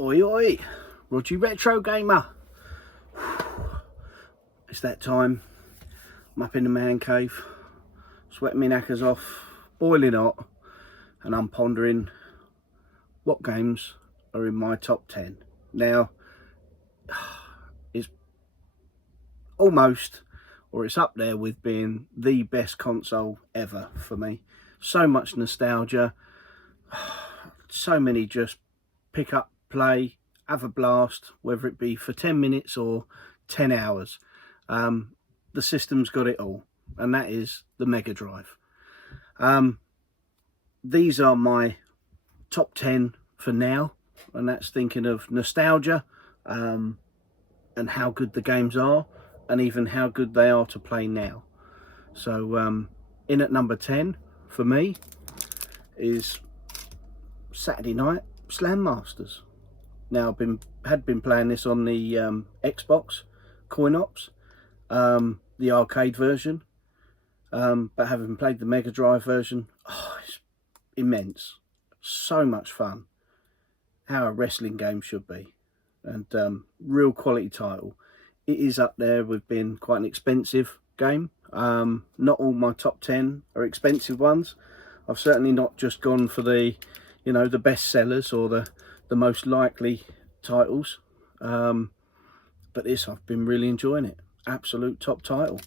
Oi oi, Roger Retro Gamer. It's that time. I'm up in the man cave, sweating my knackers off, boiling hot, and I'm pondering what games are in my top 10. Now, it's almost, or it's up there with being the best console ever for me. So much nostalgia, so many just pick up, play, have a blast, whether it be for 10 minutes or 10 hours. The system's got it all, and that is the Mega Drive. These are my top 10 for now, and that's thinking of nostalgia, and how good the games are, and even how good they are to play now. So in at number 10 for me is Saturday Night Slam Masters. Now had been playing this on the Xbox Coin Ops, the arcade version, but having played the Mega Drive version, it's immense. So much fun. How a wrestling game should be, and real quality title. It is up there with being quite an expensive game. Not all my top 10 are expensive ones. I've certainly not just gone for the, the best sellers or the most likely titles, but this, I've been really enjoying it. Absolute top title.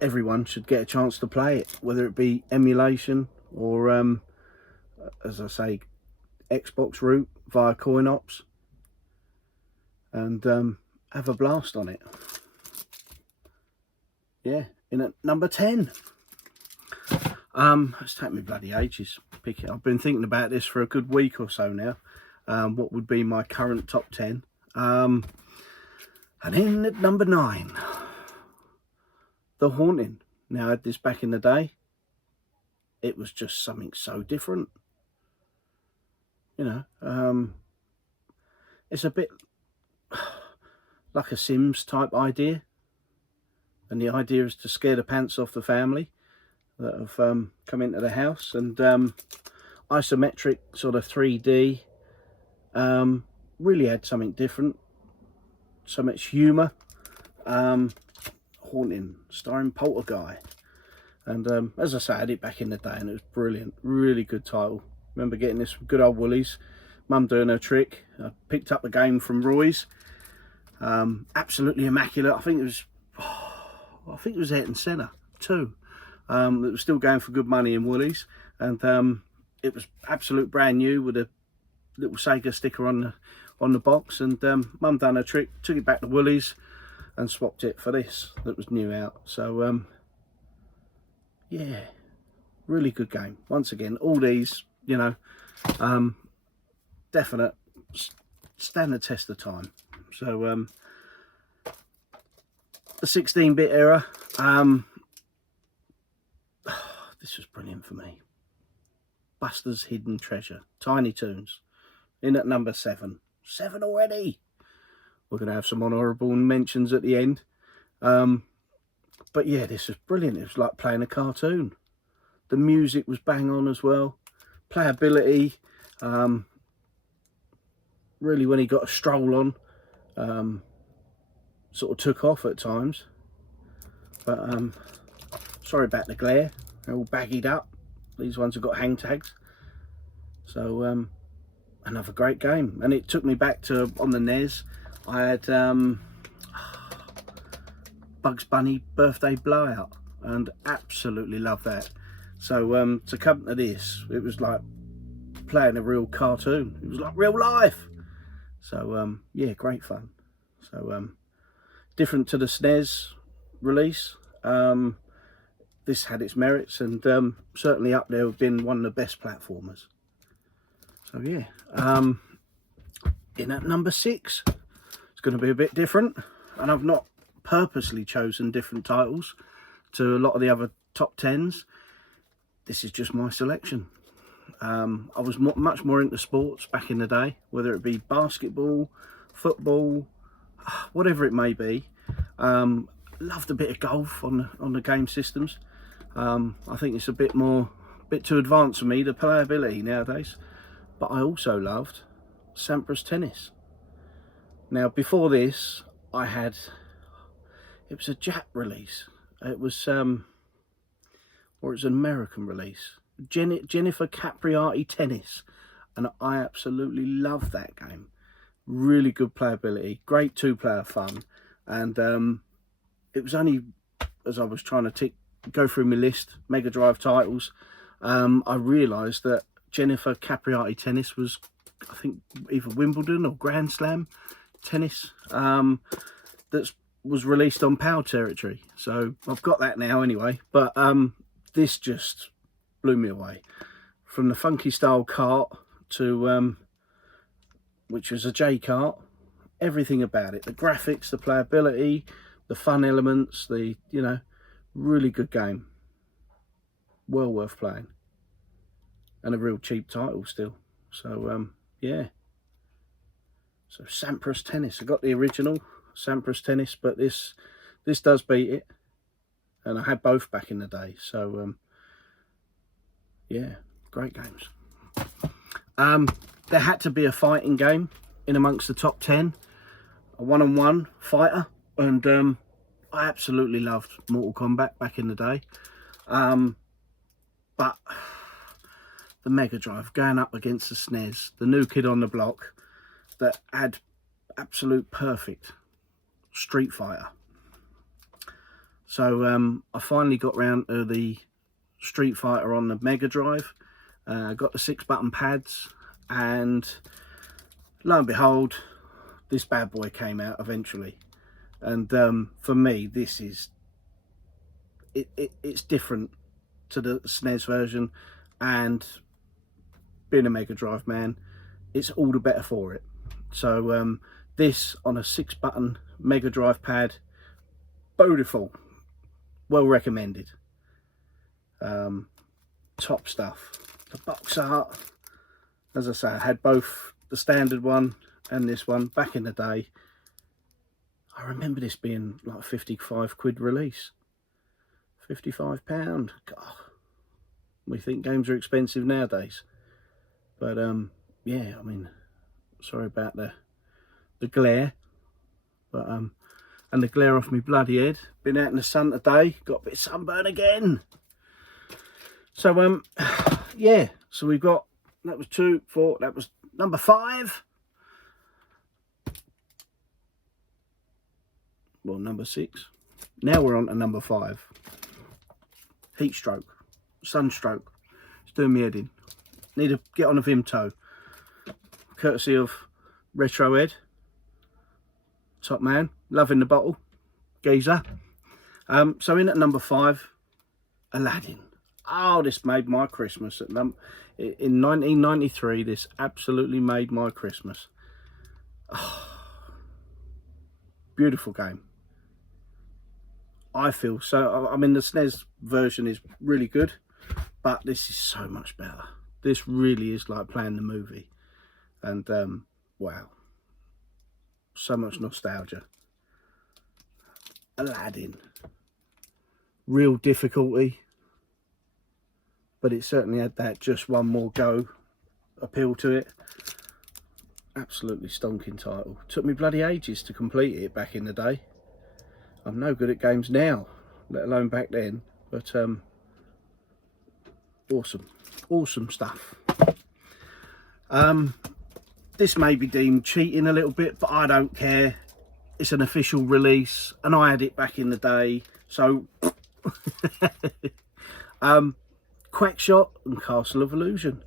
Everyone should get a chance to play it, whether it be emulation or as I say, Xbox route via Coin Ops, and have a blast on it. Yeah, in at number 10. It's taken me bloody ages to pick it. I've been thinking about this for a good week or so now. What would be my current top 10? And in at number 9, The Haunting. Now, I had this back in the day. It was just something so different. It's a bit like a Sims type idea. And the idea is to scare the pants off the family that have come into the house. And isometric sort of 3D. Really had something different. So much humour. Haunting, starring Poltergeist. And as I say, I had it back in the day and it was brilliant. Really good title. Remember getting this from good old Woolies. Mum doing her trick. I picked up the game from Roy's. Absolutely immaculate. I think it was Ayrton Senna too. It was still going for good money in Woolies, and it was absolute brand new with a little Sega sticker on the box. And Mum done her trick, took it back to Woolies, and swapped it for this that was new out. So yeah, really good game. Once again, all these, definite stand the test of time. So the 16-bit era, this was brilliant for me. Buster's Hidden Treasure, Tiny Toons, in at number 7. 7 already. We're going to have some honourable mentions at the end. But yeah, this was brilliant. It was like playing a cartoon. The music was bang on as well. Playability, really, when he got a stroll on, sort of took off at times. But sorry about the glare. They're all baggied up. These ones have got hang tags. So another great game. And it took me back to, on the NES, I had Bugs Bunny Birthday Blowout, and absolutely love that. So to come to this, it was like playing a real cartoon. It was like real life. So yeah, great fun. So different to the SNES release, this had its merits, and certainly up there with being one of the best platformers. So yeah, in at number 6, it's going to be a bit different, and I've not purposely chosen different titles to a lot of the other top 10s. This is just my selection. I was much more into sports back in the day, whether it be basketball, football, whatever it may be. Loved a bit of golf on the game systems. I think it's a bit more bit too advanced for me, the playability nowadays. But I also loved Sampras Tennis. Now before this, I had, it was a Jap release. It was or it's an American release. Jennifer Capriati Tennis, and I absolutely loved that game. Really good playability, great two-player fun, and it was only as I was trying to go through my list Mega Drive titles, I realised that Jennifer Capriati Tennis was, I think, either Wimbledon or Grand Slam tennis that was released on PAL territory. So I've got that now anyway, but this just blew me away. From the funky style kart to which was a J kart, everything about it, the graphics, the playability, the fun elements, the, you know, really good game, well worth playing, and a real cheap title still. So yeah, so Sampras Tennis, I got the original Sampras Tennis, but this does beat it, and I had both back in the day. So yeah, great games. There had to be a fighting game in amongst the top 10, a one-on-one fighter, and I absolutely loved Mortal Kombat back in the day. But the Mega Drive going up against the SNES, the new kid on the block that had absolute perfect Street Fighter. So I finally got round to the Street Fighter on the Mega Drive, got the 6-button pads, and lo and behold, this bad boy came out eventually. And for me, this is it's different to the SNES version, and being a Mega Drive man, it's all the better for it. So this on a 6-button Mega Drive pad, beautiful, well recommended. Top stuff. The box art, as I say, I had both the standard one and this one back in the day. I remember this being like a 55 quid release. £55. God, we think games are expensive nowadays. But yeah, I mean, sorry about the glare, but and the glare off my bloody head. Been out in the sun today, got a bit of sunburn again. So yeah, so we've got, that was 2, 4, that was number 5. Well, number 6. Now we're on to number 5. Heat stroke, sunstroke. It's doing me head in. Need to get on a Vimto, courtesy of Retro Ed. Top man, loving the bottle, geezer. So in at number 5, Aladdin. Oh, this made my Christmas. In 1993, this absolutely made my Christmas. Oh, beautiful game. I feel so. I mean, the SNES version is really good, but this is so much better. This really is like playing the movie, and wow, so much nostalgia. Aladdin, real difficulty, but it certainly had that just one more go appeal to it. Absolutely stonking title. Took me bloody ages to complete it back in the day. I'm no good at games now, let alone back then. But awesome stuff. This may be deemed cheating a little bit, but I don't care. It's an official release, and I had it back in the day. So Quackshot and Castle of Illusion,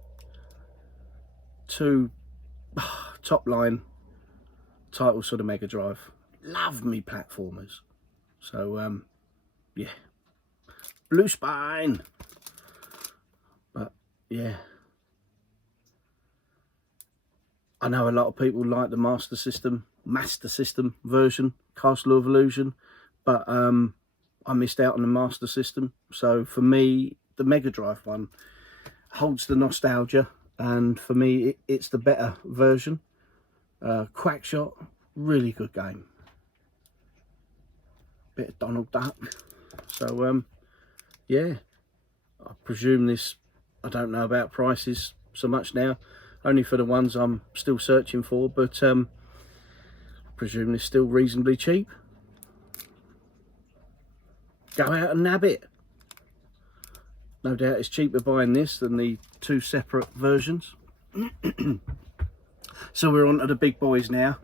2 top line titles for the Mega Drive. Love me platformers. So yeah, Blue Spine. But yeah, I know a lot of people like the Master System version, Castle of Illusion, but I missed out on the Master System. So for me, the Mega Drive one holds the nostalgia, and for me it's the better version. Quackshot, really good game. Bit of Donald Duck. So yeah, I presume this I don't know about prices so much now, only for the ones I'm still searching for, but I presume they're still reasonably cheap. Go out and nab it. No doubt it's cheaper buying this than the 2 separate versions. So we're on to the big boys now,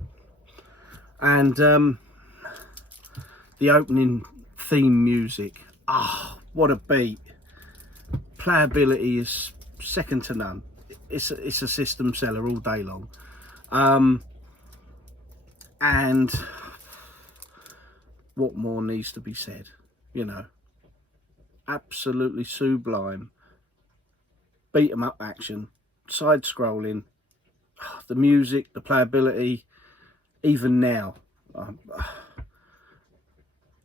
and the opening theme music. Ah, what a beat. Playability is second to none. It's a system seller all day long. And what more needs to be said? You know, absolutely sublime. Beat 'em up action, side scrolling, the music, the playability, even now,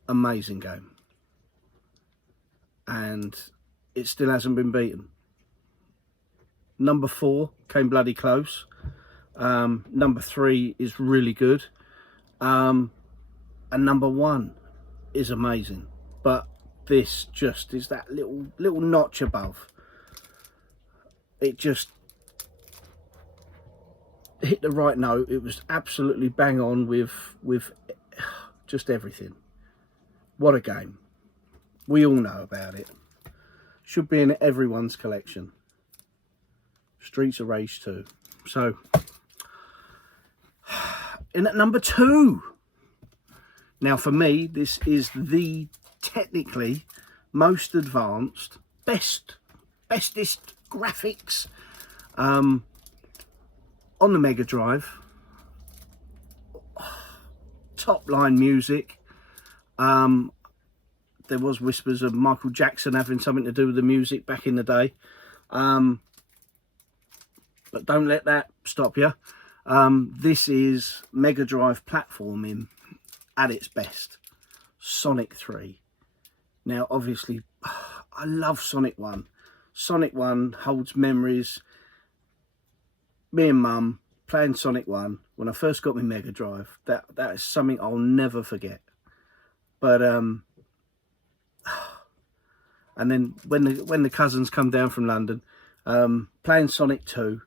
amazing game. And it still hasn't been beaten. Number 4 came bloody close. Number 3 is really good. And number 1 is amazing. But this just is that little notch above. It just hit the right note. It was absolutely bang on with just everything. What a game. We all know about it. Should be in everyone's collection. Streets of Rage 2. So, in at number 2. Now for me, this is the technically most advanced, bestest graphics on the Mega Drive. Top line music. There was whispers of Michael Jackson having something to do with the music back in the day. But don't let that stop you. This is Mega Drive platforming at its best. Sonic 3. Now, obviously, I love Sonic 1. Sonic 1 holds memories. Me and Mum playing Sonic 1 when I first got my Mega Drive. That is something I'll never forget. But and then when the cousins come down from London, playing Sonic 2,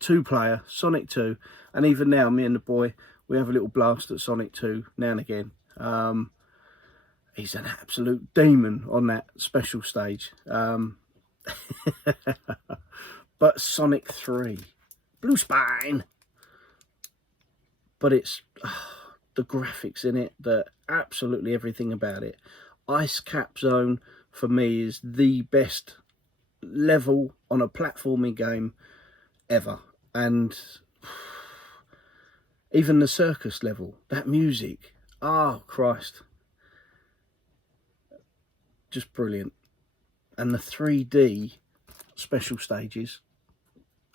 2-player Sonic 2, and even now me and the boy, we have a little blast at Sonic 2 now and again. He's an absolute demon on that special stage. But Sonic 3, Blue Spine. But it's the graphics in it, absolutely everything about it. Ice Cap Zone for me is the best level on a platforming game ever. And even the circus level, that music, oh Christ, just brilliant. And the 3D special stages,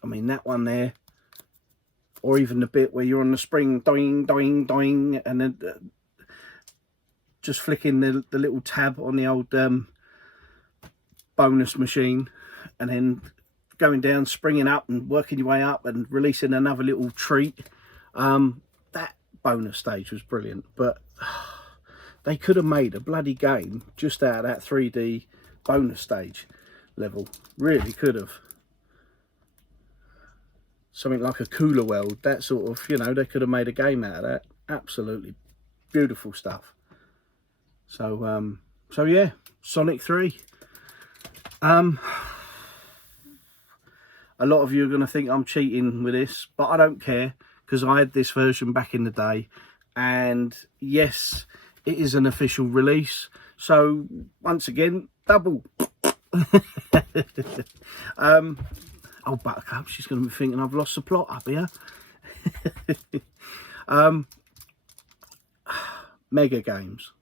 I mean that one there, or even the bit where you're on the spring, doing, doing, doing, and then just flicking the little tab on the old bonus machine, and then going down, springing up and working your way up and releasing another little treat. That bonus stage was brilliant, but they could have made a bloody game just out of that 3D bonus stage level. Really could have. Something like a Cooler World, that sort of, you know, they could have made a game out of that. Absolutely beautiful stuff. So, so yeah, Sonic 3. A lot of you are going to think I'm cheating with this, but I don't care, because I had this version back in the day, and yes, it is an official release. So once again, double. Oh, Buttercup, she's going to be thinking I've lost the plot up here. Mega Games,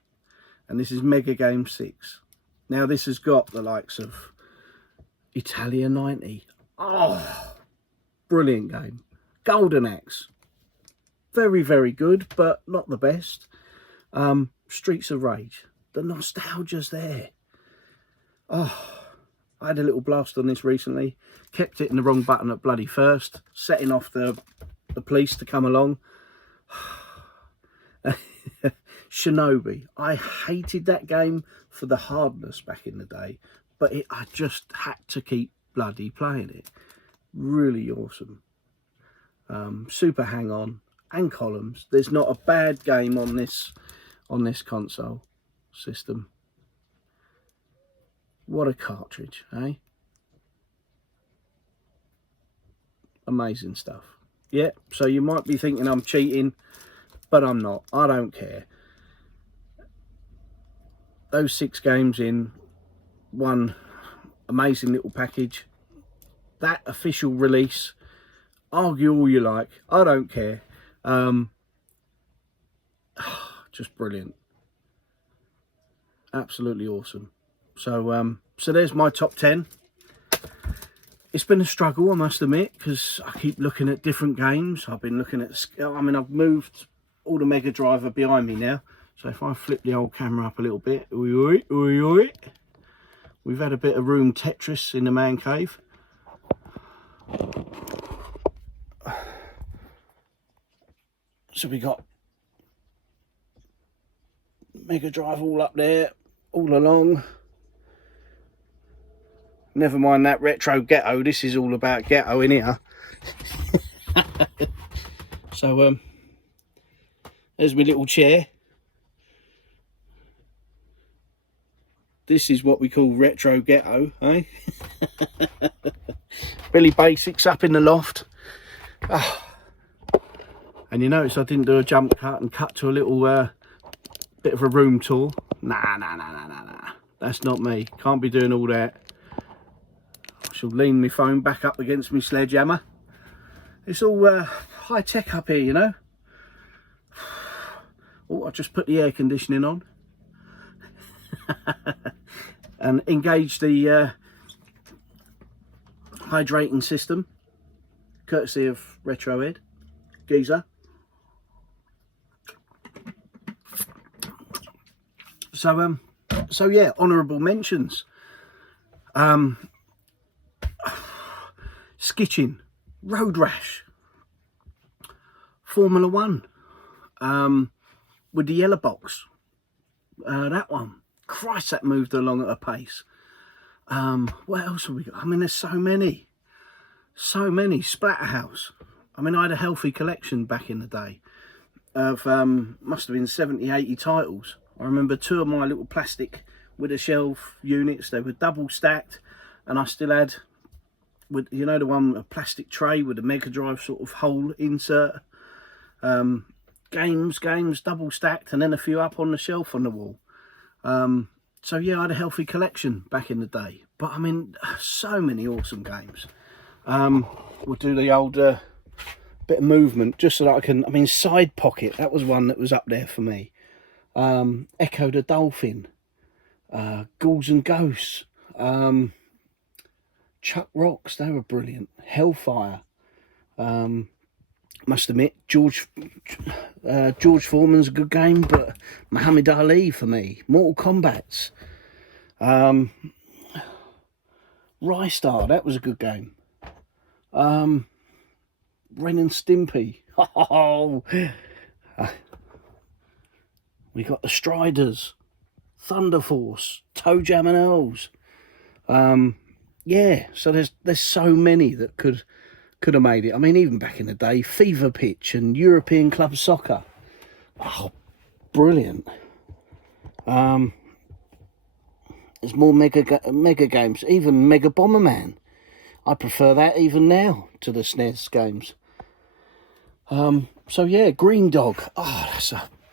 and this is Mega Game 6. Now this has got the likes of Italia 90. Oh, brilliant game. Golden Axe, very, very good, but not the best. Streets of Rage, the nostalgia's there. Oh, I had a little blast on this recently. Kept hitting the wrong button at bloody first, setting off the police to come along. Shinobi, I hated that game for the hardness back in the day, but I just had to keep bloody playing it. Really awesome. Super hang-on and columns. There's not a bad game on this console system. What a cartridge, eh? Amazing stuff. Yeah, so you might be thinking I'm cheating, but I'm not. I don't care. Those 6 games in one amazing little package. That official release, argue all you like, I don't care. Just brilliant. Absolutely awesome. So so there's my top 10. It's been a struggle, I must admit, because I keep looking at different games. I've been looking at, I mean, I've moved all the Mega Drive behind me now. So if I flip the old camera up a little bit, we've had a bit of room Tetris in the man cave. So we got Mega Drive all up there, all along. Never mind that retro ghetto, this is all about ghetto in here. So there's my little chair. This is what we call retro ghetto, eh? Billy Basics up in the loft. Oh. And you notice I didn't do a jump cut and cut to a little bit of a room tour. Nah. That's not me. Can't be doing all that. I shall lean my phone back up against my sledgehammer. It's all high tech up here, you know. Oh, I just put the air conditioning on. And engage the hydrating system, courtesy of Retrohead Geezer. So yeah, honourable mentions. Skitching, Road Rash, Formula 1, with the yellow box. That one. Christ, that moved along at a pace. What else have we got? I mean, there's so many. Splatterhouse. I mean, I had a healthy collection back in the day of, must have been 70, 80 titles. I remember 2 of my little plastic with a shelf units. They were double stacked, and I still had, with, you know, the one, a plastic tray with a Mega Drive sort of hole insert. Games double stacked, and then a few up on the shelf on the wall. So yeah, I had a healthy collection back in the day. But I mean, so many awesome games. We'll do the old bit of movement just so that I can, I mean, Side Pocket, that was one that was up there for me. Echo the Dolphin, Ghouls and Ghosts, Chuck Rocks, they were brilliant. Hellfire, must admit, George Foreman's a good game, but Muhammad Ali for me. Mortal Kombat's, Rystar, that was a good game. Ren and Stimpy. Oh, we got the Striders, Thunder Force, Toe Jam and Earls. Yeah, so there's so many that could have made it. I mean, even back in the day, Fever Pitch and European Club Soccer. Oh, brilliant. There's more mega games, even Mega Bomberman. I prefer that even now to the SNES games. So yeah, Green Dog. Oh,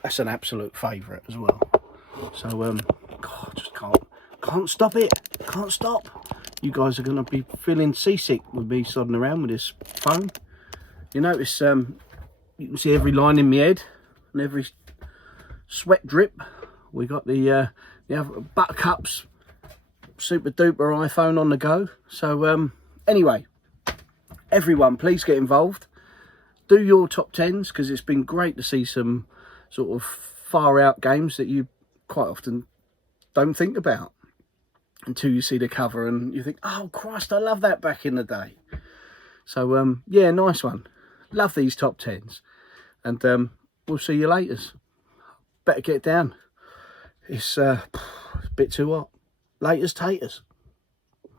that's an absolute favourite as well. So God, I just can't stop it. Can't stop. You guys are going to be feeling seasick with me sodding around with this phone. You notice you can see every line in my head and every sweat drip. We got the Buttercup's super duper iPhone on the go. So anyway, everyone, please get involved. Do your top 10s, because it's been great to see some sort of far out games that you quite often don't think about until you see the cover and you think, oh Christ, I love that back in the day. So yeah, nice one. Love these top 10s, and we'll see you later. Better get down. It's a bit too hot. Laters taters.